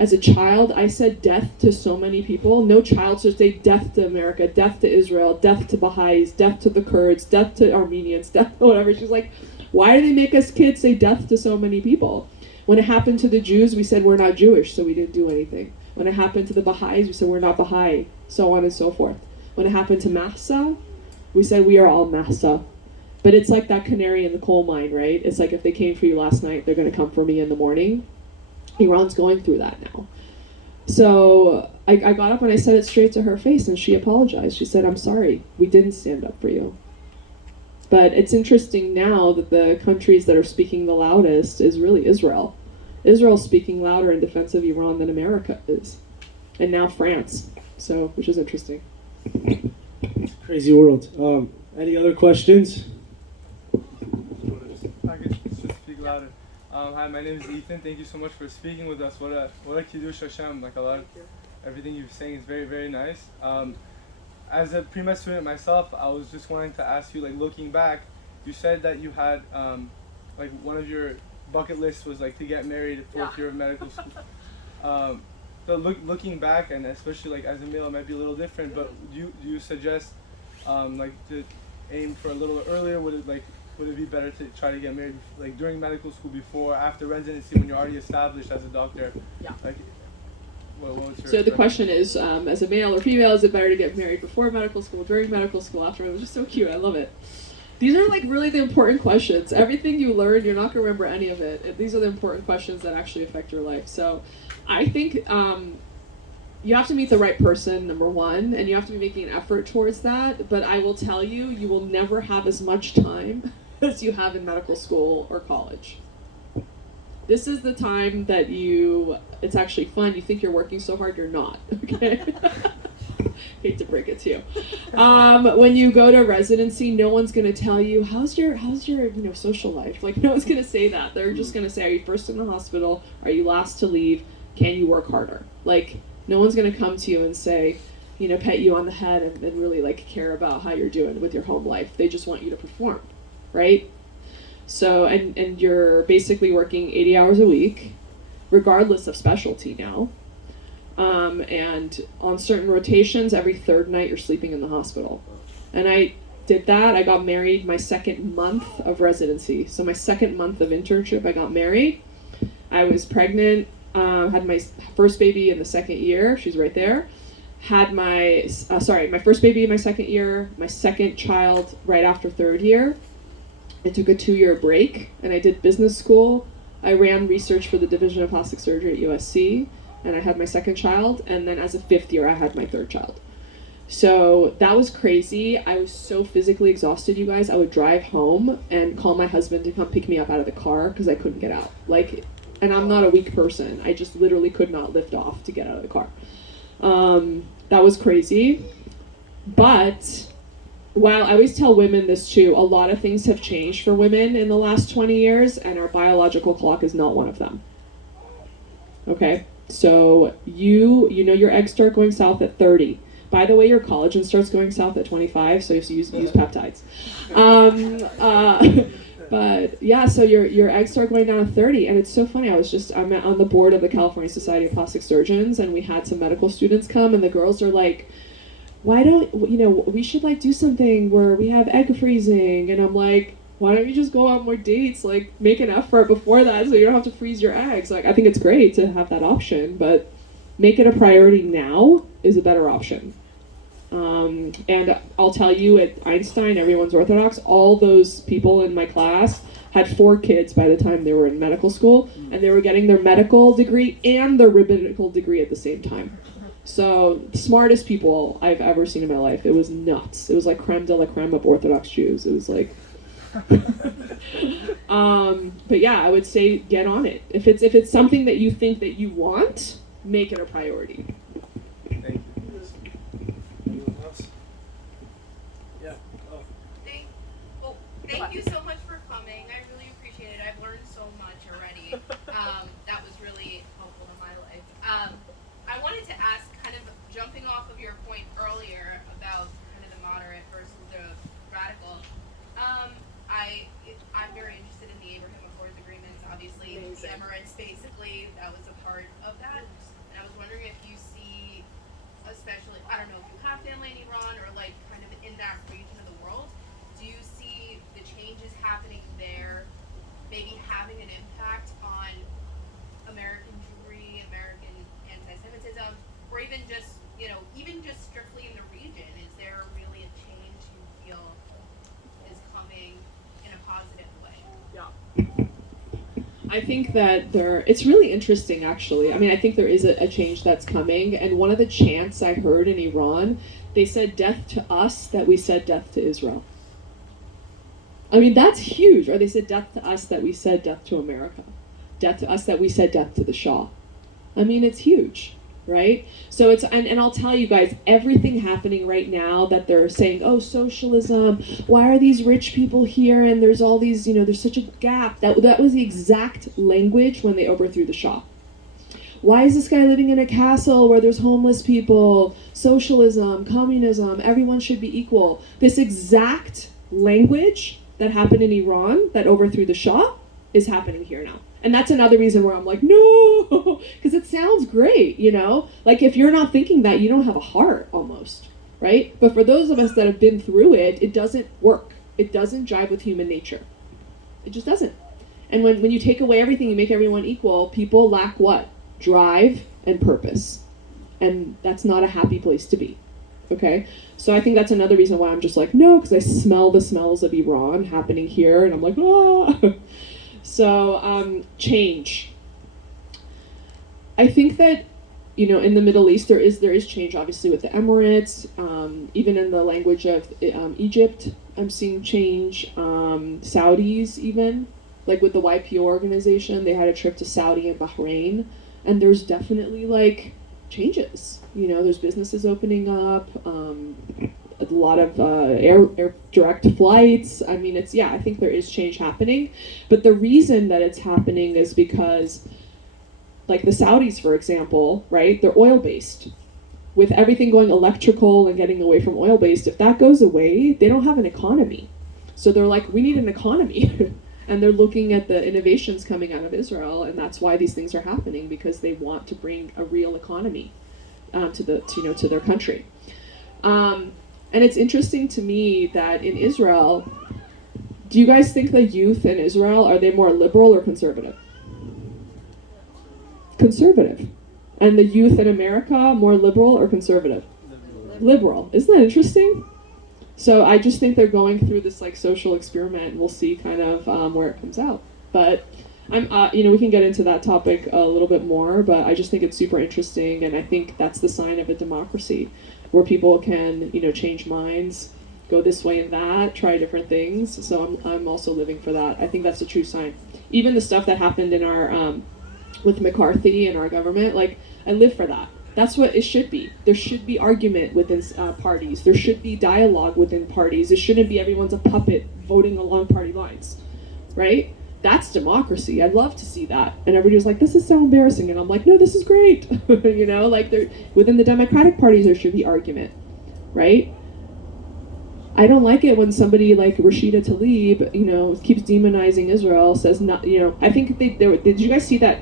As a child, I said death to so many people. No child should say death to America, death to Israel, death to Baha'is, death to the Kurds, death to Armenians, death to whatever. She's like, why do they make us kids say death to so many people? When it happened to the Jews, we said we're not Jewish, so we didn't do anything. When it happened to the Baha'is, we said we're not Baha'i, so on and so forth. When it happened to Mahsa, we said we are all Mahsa. But it's like that canary in the coal mine, right? It's like if they came for you last night, they're going to come for me in the morning. Iran's going through that now. So I got up and I said it straight to her face, and she apologized. She said, I'm sorry, we didn't stand up for you. But it's interesting now that the countries that are speaking the loudest is really Israel. Israel's speaking louder in defense of Iran than America is. and now France. So, which is interesting. Crazy world. Any other questions? I could just speak louder. Hi, my name is Ethan. Thank you so much for speaking with us. What a kiddush Hashem. Like everything you're saying is very, very nice. As a pre-med student myself, I was just wanting to ask you, like, looking back, you said that you had, like, one of your bucket lists was, like, to get married fourth year of medical school. So looking back, and especially, like, as a male, it might be a little different, but do you suggest, like, to aim for a little earlier? Would it be better to try to get married, like, during medical school, before, after residency, when you're already established as a doctor? Yeah. Like, what's your So the question is, as a male or female, is it better to get married before medical school, during medical school, after? It was just so cute. I love it. These are like really the important questions. Everything you learn, you're not going to remember any of it. These are the important questions that actually affect your life. So I think you have to meet the right person, number one, and you have to be making an effort towards that. But I will tell you, you will never have as much time as you have in medical school or college. This is the time that it's actually fun. You think you're working so hard, you're not, okay? Hate to break it to you. When you go to residency, no one's gonna tell you, how's your social life? Like, no one's gonna say that. They're just gonna say, are you first in the hospital? Are you last to leave? Can you work harder? Like, no one's gonna come to you and say, pet you on the head and really, like, care about how you're doing with your home life. They just want you to perform, right? So, and you're basically working 80 hours a week, regardless of specialty now. And on certain rotations, every third night you're sleeping in the hospital. And I did that. I got married my second month of residency. So my second month of internship, I got married. I was pregnant, had my first baby in the second year. She's right there. Had my first baby in my second year, my second child right after third year. I took a 2-year break, and I did business school. I ran research for the Division of Plastic Surgery at USC, and I had my second child, and then as a 5th year, I had my third child. So that was crazy. I was so physically exhausted, you guys. I would drive home and call my husband to come pick me up out of the car because I couldn't get out. And I'm not a weak person. I just literally could not lift off to get out of the car. That was crazy. But while I always tell women this too, a lot of things have changed for women in the last 20 years, and our biological clock is not one of them. Okay? So you know your eggs start going south at 30. By the way, your collagen starts going south at 25, so you have to use peptides. But yeah, so your eggs start going down at 30, and it's so funny. I'm on the board of the California Society of Plastic Surgeons, and we had some medical students come, and the girls are like, why don't, we should like do something where we have egg freezing. And I'm like, why don't you just go on more dates, like make an effort before that so you don't have to freeze your eggs. Like, I think it's great to have that option, but make it a priority now is a better option. And I'll tell you, at Einstein, everyone's Orthodox, all those people in my class had 4 kids by the time they were in medical school, and they were getting their medical degree and their rabbinical degree at the same time. So, the smartest people I've ever seen in my life. It was nuts. It was like creme de la creme of Orthodox Jews. It was like... but yeah, I would say get on it. If it's something that you think that you want, make it a priority. Thank you. Anyone else? Yeah. Thank you so much for coming. I really appreciate it. I've learned so much already. That was really helpful in my life. I wanted to ask, kind of jumping off of your point earlier about kind of the moderate versus the radical. I'm very interested in the Abraham Accords agreements. Obviously, the Emirates, basically, that was a part of that. And I was wondering if you see, especially, I don't know if you have family in Iran or like kind of in that region of the world, do you see the changes happening there maybe having an impact on American Jewry, American anti-Semitism, or even just, even just strictly in the region? Is there really a change you feel is coming in a positive way? Yeah. I think that it's really interesting, actually. I mean, I think there is a change that's coming, and one of the chants I heard in Iran, they said death to us that we said death to Israel. I mean, that's huge. Or they said death to us that we said death to America. Death to us that we said death to the Shah. I mean, it's huge. right? So it's, and I'll tell you guys, everything happening right now that they're saying, oh, socialism, why are these rich people here, and there's all these, there's such a gap. That was the exact language when they overthrew the Shah. Why is this guy living in a castle where there's homeless people? Socialism, communism, everyone should be equal. This exact language that happened in Iran that overthrew the Shah is happening here now. And that's another reason where I'm like, no, because it sounds great, Like if you're not thinking that, you don't have a heart almost, right? But for those of us that have been through it, it doesn't work. It doesn't jive with human nature. It just doesn't. And when you take away everything, you make everyone equal, people lack what? Drive and purpose. And that's not a happy place to be. Okay? So I think that's another reason why I'm just like, no, because I smell the smells of Iran happening here, and I'm like, ah. So, change. I think that, in the Middle East, there is change, obviously, with the Emirates. Even in the language of Egypt, I'm seeing change. Saudis, even, like with the YPO organization, they had a trip to Saudi and Bahrain, and there's definitely, changes. There's businesses opening up, a lot of air direct flights. I mean, I think there is change happening. But the reason that it's happening is because, like the Saudis, for example, right? They're oil-based. With everything going electrical and getting away from oil-based, if that goes away, they don't have an economy. So they're like, we need an economy. And they're looking at the innovations coming out of Israel, and that's why these things are happening, because they want to bring a real economy to their country. And it's interesting to me that in Israel, do you guys think the youth in Israel, are they more liberal or conservative? Conservative. And the youth in America, more liberal or conservative? Liberal. Isn't that interesting? So I just think they're going through this social experiment, and we'll see kind of where it comes out. But I'm, we can get into that topic a little bit more, but I just think it's super interesting, and I think that's the sign of a democracy, where people can, change minds, go this way and that, try different things. So I'm also living for that. I think that's a true sign. Even the stuff that happened in our, with McCarthy and our government, I live for that. That's what it should be. There should be argument within parties. There should be dialogue within parties. It shouldn't be everyone's a puppet voting along party lines, right? That's democracy. I'd love to see that. And everybody's like, this is so embarrassing. And I'm like, no, this is great. Within the Democratic parties, there should be argument, right? I don't like it when somebody like Rashida Tlaib, keeps demonizing Israel, says not, I think did you guys see that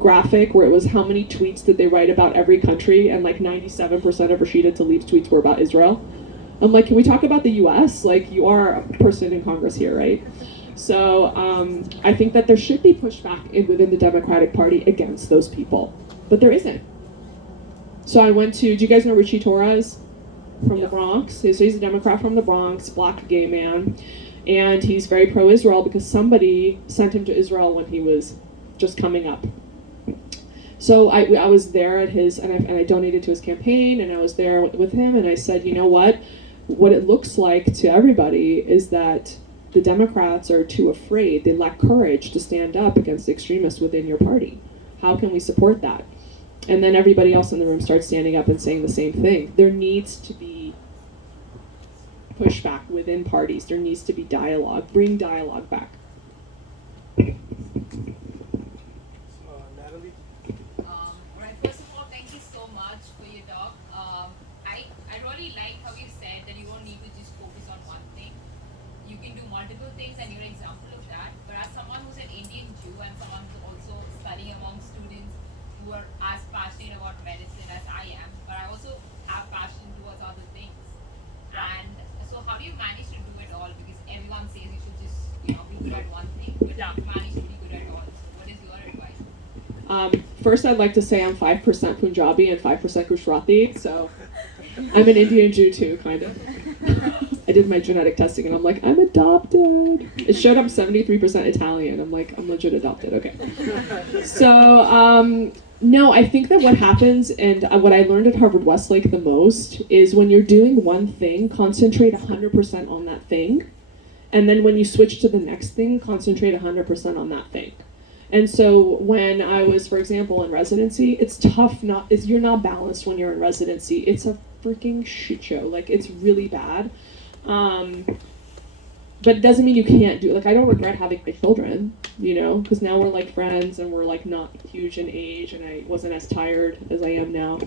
graphic where it was how many tweets did they write about every country, and 97% of Rashida Tlaib's tweets were about Israel? I'm like, can we talk about the US? You are a person in Congress here, right? So I think that there should be pushback within the Democratic Party against those people, but there isn't. So I went to, do you guys know Richie Torres? From the Bronx. So he's a Democrat from the Bronx, black gay man, and he's very pro-Israel because somebody sent him to Israel when he was just coming up. So I was there at his, and I donated to his campaign, and I was there with him, and I said, you know what it looks like to everybody is that the Democrats are too afraid, they lack courage to stand up against extremists within your party. How can we support that? And then everybody else in the room starts standing up and saying the same thing. There needs to be pushback within parties. There needs to be dialogue. Bring dialogue back. Natalie? Right, first of all, thank you so much for your talk. I really like how you said that you don't need to just focus on one thing. You can do multiple things, and you're an example of that. But as someone who's an Indian Jew and someone who's also studying among students who are as passionate about medicine as I am, but I also have passion towards other things. And so how do you manage to do it all? Because everyone says you should just, be good at one thing, but you manage to be good at all. So what is your advice? First, I'd like to say I'm 5% Punjabi and 5% Gujarati, so I'm an Indian Jew too, kind of. I did my genetic testing and I'm like, I'm adopted. It showed up 73% Italian. I'm like, I'm legit adopted, okay. So, no, I think that what happens, and what I learned at Harvard Westlake the most, is when you're doing one thing, concentrate 100% on that thing. And then when you switch to the next thing, concentrate 100% on that thing. And so when I was, for example, in residency, it's tough. You're not balanced when you're in residency. It's a freaking shit show. Like, it's really bad. But it doesn't mean you can't do it. Like, I don't regret having my children, because now we're like friends and we're like not huge in age, and I wasn't as tired as I am now.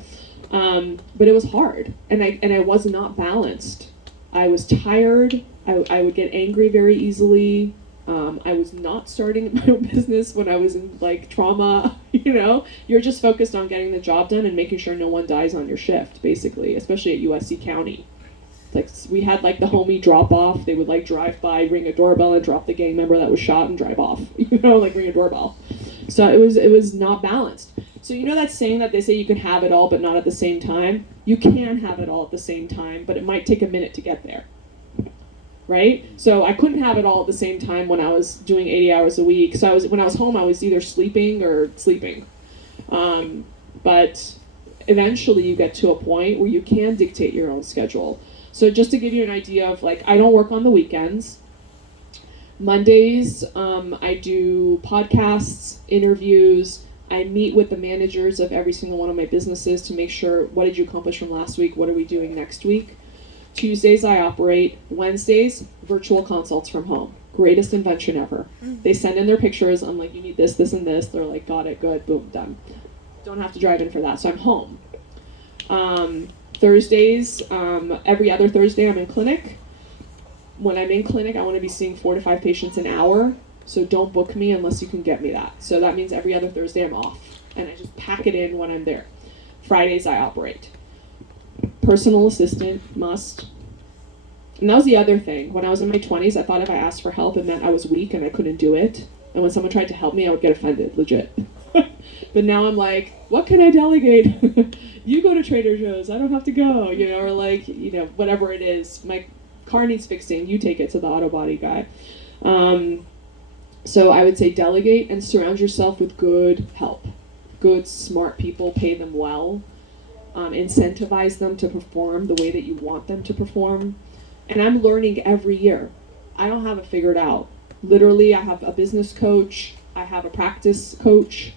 But it was hard, and I was not balanced. I was tired. I would get angry very easily. I was not starting my own business when I was in like trauma. You're just focused on getting the job done and making sure no one dies on your shift, basically, especially at USC County. Like, we had like the homie drop off. They would like drive by, ring a doorbell, and drop the gang member that was shot and drive off. Like ring a doorbell. So it was not balanced. So that saying that they say you can have it all but not at the same time? You can have it all at the same time, but it might take a minute to get there. Right? So I couldn't have it all at the same time when I was doing 80 hours a week. So when I was home, I was either sleeping or sleeping. But eventually you get to a point where you can dictate your own schedule. So just to give you an idea of, like, I don't work on the weekends. Mondays, I do podcasts, interviews. I meet with the managers of every single one of my businesses to make sure, what did you accomplish from last week? What are we doing next week? Tuesdays, I operate. Wednesdays, virtual consults from home. Greatest invention ever. They send in their pictures. I'm like, you need this, this, and this. They're like, got it, good, boom, done. Don't have to drive in for that, so I'm home. Thursdays, every other Thursday I'm in clinic. When I'm in clinic, I want to be seeing 4 to 5 patients an hour, so don't book me unless you can get me that. So that means every other Thursday I'm off, and I just pack it in when I'm there. Fridays I operate. Personal assistant, must. And that was the other thing. When I was in my 20s, I thought if I asked for help, it meant I was weak and I couldn't do it. And when someone tried to help me, I would get offended, legit. But now I'm like, what can I delegate? You go to Trader Joe's, I don't have to go, or like, whatever it is. My car needs fixing, you take it to the auto body guy. So I would say delegate and surround yourself with good help. Good, smart people, pay them well. Incentivize them to perform the way that you want them to perform. And I'm learning every year. I don't have it figured out. Literally, I have a business coach, I have a practice coach,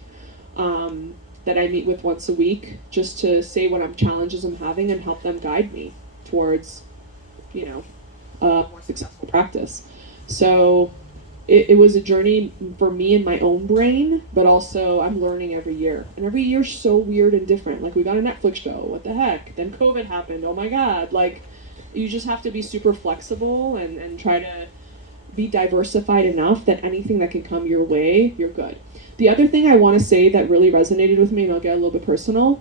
that I meet with once a week just to say what challenges I'm having and help them guide me towards, a more successful practice. So it was a journey for me in my own brain, but also I'm learning every year. And every year's so weird and different. Like, we got a Netflix show, what the heck? Then COVID happened, oh my God. Like, you just have to be super flexible and try to be diversified enough that anything that can come your way, you're good. The other thing I want to say that really resonated with me, and I'll get a little bit personal,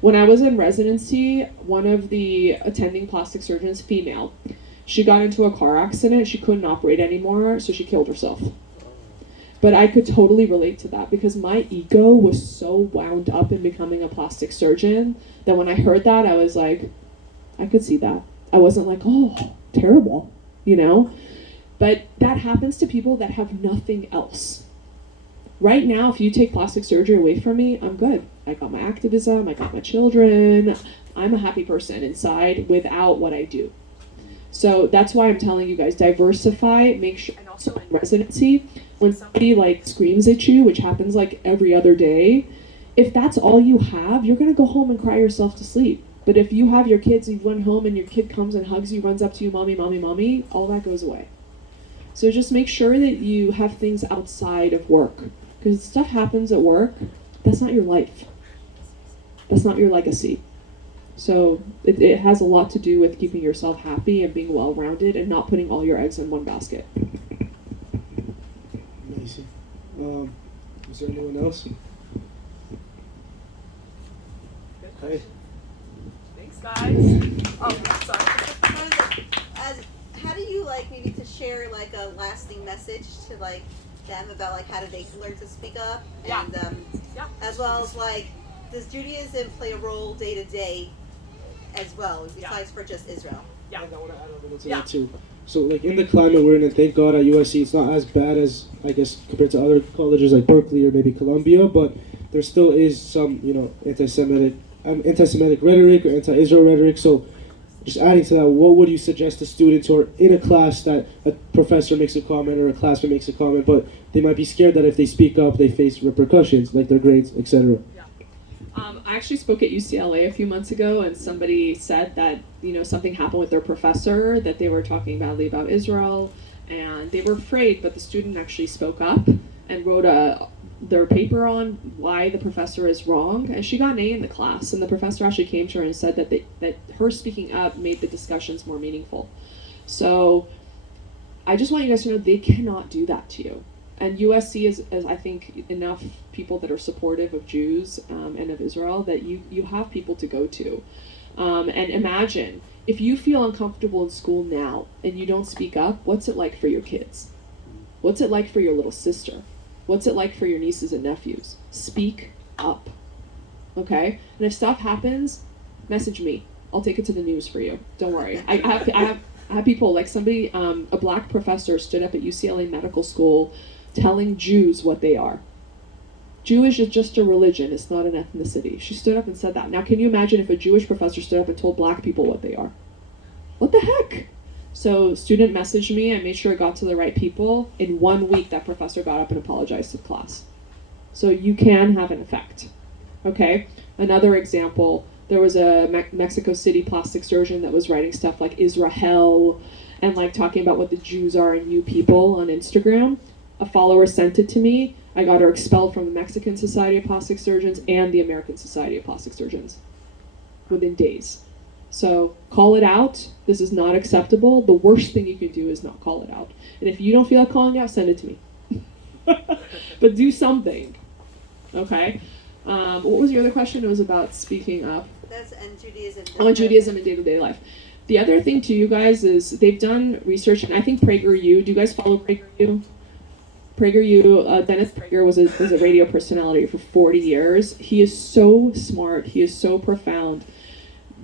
when I was in residency, one of the attending plastic surgeons, female, she got into a car accident, she couldn't operate anymore, so she killed herself. But I could totally relate to that because my ego was so wound up in becoming a plastic surgeon that when I heard that, I was like, I could see that. I wasn't like, oh, terrible, But that happens to people that have nothing else. Right now, if you take plastic surgery away from me, I'm good. I got my activism, I got my children. I'm a happy person inside without what I do. So that's why I'm telling you guys, diversify, make sure, and also in residency, when somebody like screams at you, which happens like every other day, if that's all you have, you're gonna go home and cry yourself to sleep. But if you have your kids, you run home and your kid comes and hugs you, runs up to you, mommy, mommy, mommy, all that goes away. So just make sure that you have things outside of work. Because stuff happens at work, that's not your life. That's not your legacy. So it has a lot to do with keeping yourself happy and being well-rounded and not putting all your eggs in one basket. Amazing. Is there anyone else? Hey. Thanks, guys. Oh, sorry. How do you maybe to share a lasting message to them about how do they learn to speak up and as well as does Judaism play a role day to day as well besides for just Israel? I want to add a little to that too. So in the climate we're in, and thank God at USC it's not as bad as I guess compared to other colleges like Berkeley or maybe Columbia, but there still is some anti-Semitic rhetoric or anti-Israel rhetoric. So just adding to that, what would you suggest to students who are in a class that a professor makes a comment or a classmate makes a comment, but they might be scared that if they speak up, they face repercussions, like their grades, etc.? I actually spoke at UCLA a few months ago, and somebody said that, you know, something happened with their professor, that they were talking badly about Israel, and they were afraid, but the student actually spoke up and wrote their paper on why the professor is wrong, and she got an A in the class, and the professor actually came to her and said that her speaking up made the discussions more meaningful. So I just want you guys to know they cannot do that to you. And USC is I think, enough people that are supportive of Jews and of Israel that you have people to go to. And imagine, if you feel uncomfortable in school now and you don't speak up, what's it like for your kids? What's it like for your little sister? What's it like for your nieces and nephews? Speak up, okay? And if stuff happens, message me. I'll take it to the news for you. Don't worry. I have people, like somebody, a black professor stood up at UCLA Medical School telling Jews what they are. Jewish is just a religion, it's not an ethnicity. She stood up and said that. Now, can you imagine if a Jewish professor stood up and told black people what they are? What the heck? So, student messaged me, I made sure it got to the right people. In 1 week, that professor got up and apologized to the class. So you can have an effect, okay? Another example, there was a Mexico City plastic surgeon that was writing stuff like Israel and like talking about what the Jews are and you people on Instagram. A follower sent it to me. I got her expelled from the Mexican Society of Plastic Surgeons and the American Society of Plastic Surgeons within days. So call it out. This is not acceptable. The worst thing you can do is not call it out. And if you don't feel like calling it out, send it to me. But do something. Okay? What was your other question? It was about speaking up. And Judaism. On Judaism and day-to-day life. The other thing to you guys is they've done research, and I think PragerU. Do you guys follow PragerU? PragerU, Dennis Prager was a radio personality for 40 years. He is so smart. He is so profound.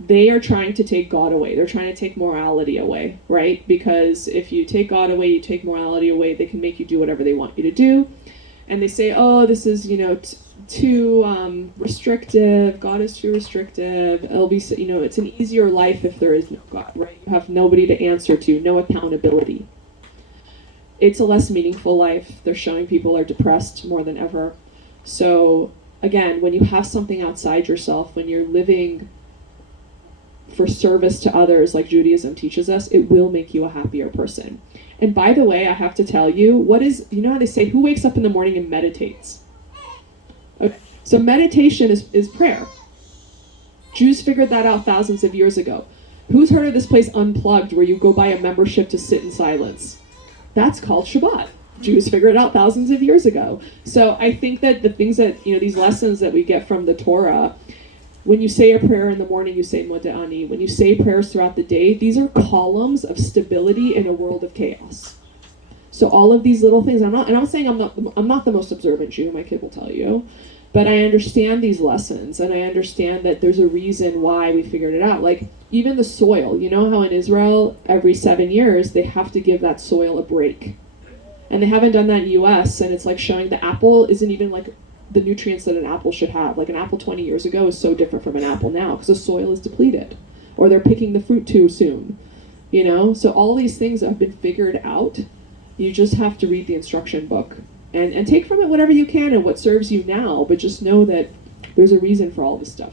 They are trying to take God away. They're trying to take morality away, right? Because if you take God away, you take morality away, they can make you do whatever they want you to do. And they say, oh, this is, too restrictive. God is too restrictive. It'll be, it's an easier life if there is no God, right? You have nobody to answer to, no accountability. It's a less meaningful life. They're showing people are depressed more than ever. So again, when you have something outside yourself, when you're living for service to others like Judaism teaches us, it will make you a happier person. And by the way, I have to tell you, you know how they say, who wakes up in the morning and meditates? Okay. So meditation is prayer. Jews figured that out thousands of years ago. Who's heard of this place Unplugged, where you go buy a membership to sit in silence? That's called Shabbat. Jews figured it out thousands of years ago. So I think that the things that, these lessons that we get from the Torah, when you say a prayer in the morning, you say Modeh. When you say prayers throughout the day, these are columns of stability in a world of chaos. So all of these little things, I'm not saying I'm not the most observant Jew, my kid will tell you, but I understand these lessons, and I understand that there's a reason why we figured it out. Like, even the soil, you know how in Israel, every 7 years, they have to give that soil a break. And they haven't done that in the US, and it's like showing the apple isn't even like the nutrients that an apple should have. Like an apple 20 years ago is so different from an apple now, because the soil is depleted. Or they're picking the fruit too soon. So all these things have been figured out. You just have to read the instruction book. And take from it whatever you can and what serves you now, but just know that there's a reason for all this stuff.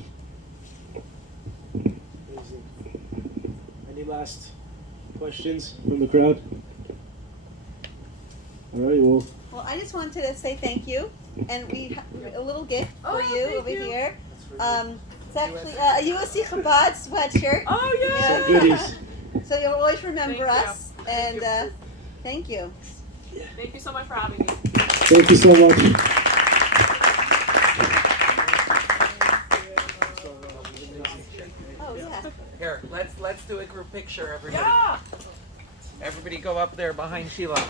Any last questions from the crowd? All right, well, I just wanted to say thank you, and we have a little gift for you over here. It's actually a USC Chabad sweatshirt. Oh yeah! Some goodies. So you'll always remember us, and thank you. Thank you so much for having me. Thank you so much. Oh yeah. Here, let's do a group picture, everybody. Yeah. Everybody go up there behind Sheila.